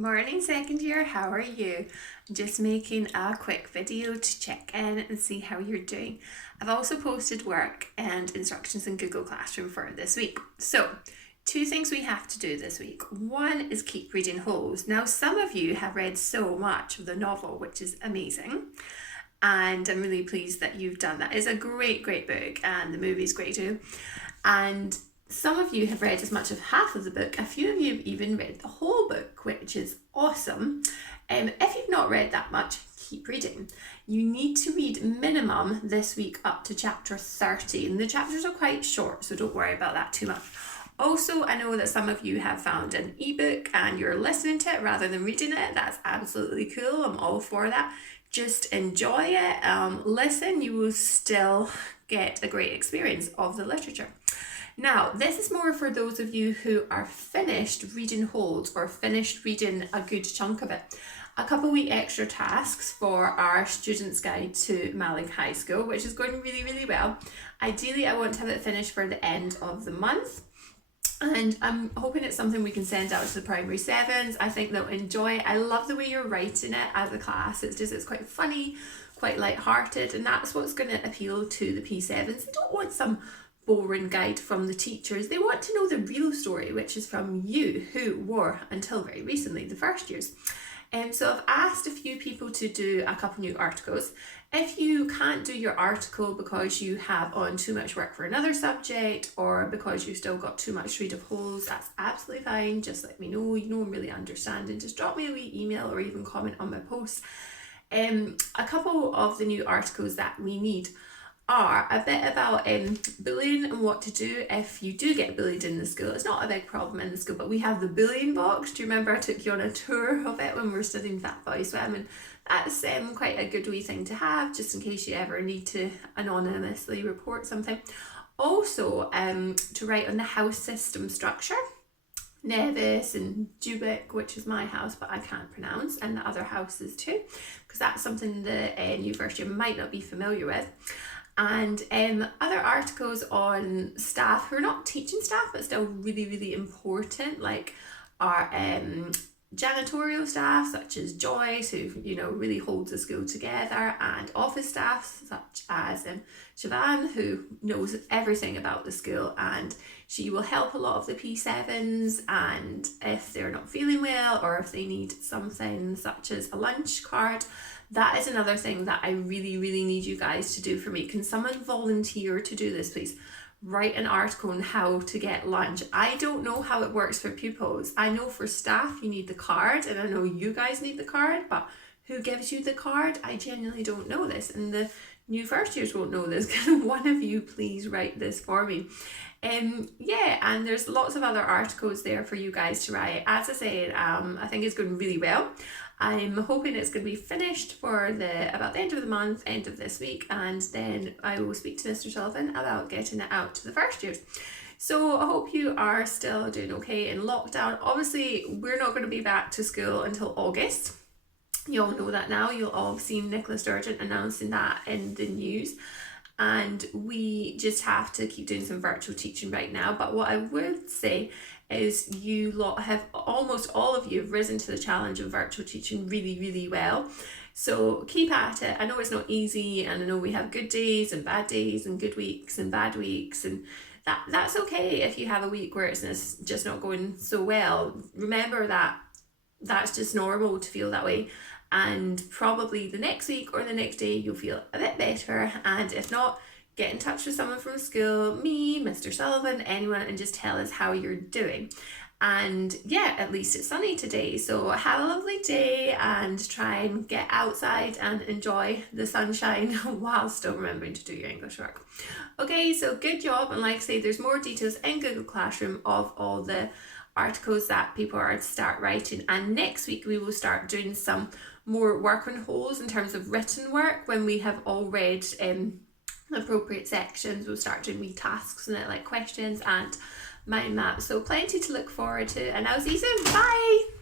Morning second year, how are you? Just making a quick video to check in and see how you're doing. I've also posted work and instructions in Google Classroom for this week. So, two things we have to do this week. One is keep reading Holes. Now, some of you have read so much of the novel, which is amazing. And I'm really pleased that you've done that. It's a great book, and the movie's great too. And some of you have read as much as half of the book. A few of you have even read the whole book, which is awesome. If you've not read that much, keep reading. You need to read minimum this week up to chapter 30. And the chapters are quite short, so don't worry about that too much. Also, I know that some of you have found an ebook and you're listening to it rather than reading it. That's absolutely cool. I'm all for that. Just enjoy it. Listen, you will still get a great experience of the literature. Now, this is more for those of you who are finished reading Holes or finished reading a good chunk of it. A couple week extra tasks for our Student's Guide to Malling High School, which is going really well. Ideally, I want to have it finished for the end of the month. And I'm hoping it's something we can send out to the primary sevens. I think they'll enjoy it. I love the way you're writing it as a class. It's quite funny, quite light-hearted, and that's what's going to appeal to the P7s. They don't want some boring guide from the teachers. They want to know the real story, which is from you, who were, until very recently, the first years. So I've asked a few people to do a couple new articles. If you can't do your article because you have on too much work for another subject or because you've still got too much to read of Holes, that's absolutely fine. Just let me know. You know I'm really understanding. Just drop me a wee email or even comment on my post. A couple of the new articles that we need are a bit about bullying and what to do if you do get bullied in the school. It's not a big problem in the school, but we have the bullying box. Do you remember I took you on a tour of it when we were studying Fat Boy Swim? And that's quite a good wee thing to have, just in case you ever need to anonymously report something. Also, to write on the house system structure. Nevis and Dubik, which is my house, but I can't pronounce, and the other houses too, because that's something the new first year might not be familiar with. And other articles on staff who are not teaching staff but still really important, like our janitorial staff such as Joyce, who really holds the school together, and office staff such as Siobhan, who knows everything about the school, and she will help a lot of the P7s, and if they're not feeling well or if they need something such as a lunch card. That is another thing that I really need you guys to do for me. Can someone volunteer to do this, please? Write an article on how to get lunch. I don't know how it works for pupils. I know for staff you need the card, and I know you guys need the card, but who gives you the card? I genuinely don't know this, and the new first years won't know this. Can one of you please write this for me? And there's lots of other articles there for you guys to write. As I said, I think it's going really well. I'm hoping it's going to be finished for about the end of the month, end of this week, and then I will speak to Mr. Sullivan about getting it out to the first years. So I hope you are still doing okay in lockdown. Obviously, we're not going to be back to school until August. You all know that now. You'll all have seen Nicola Sturgeon announcing that in the news. And we just have to keep doing some virtual teaching right now. But what I would say is you lot have, almost all of you have risen to the challenge of virtual teaching really well. So keep at it. I know it's not easy, and I know we have good days and good weeks and bad weeks, and that's okay if you have a week where it's just not going so well. Remember that that's just normal to feel that way, and probably the next week or the next day you'll feel a bit better, and if not, get in touch with someone from school, me, Mr. Sullivan, anyone, and just tell us how you're doing. And at least it's sunny today, so have a lovely day and try and get outside and enjoy the sunshine while still remembering to do your English work. Okay, so good job, and like I say, there's more details in Google Classroom of all the articles that people are to start writing, and next week we will start doing some more work on Holes in terms of written work. When we have all read appropriate sections, we'll start doing wee tasks and like questions and mind maps. So plenty to look forward to, and I'll see you soon. Bye.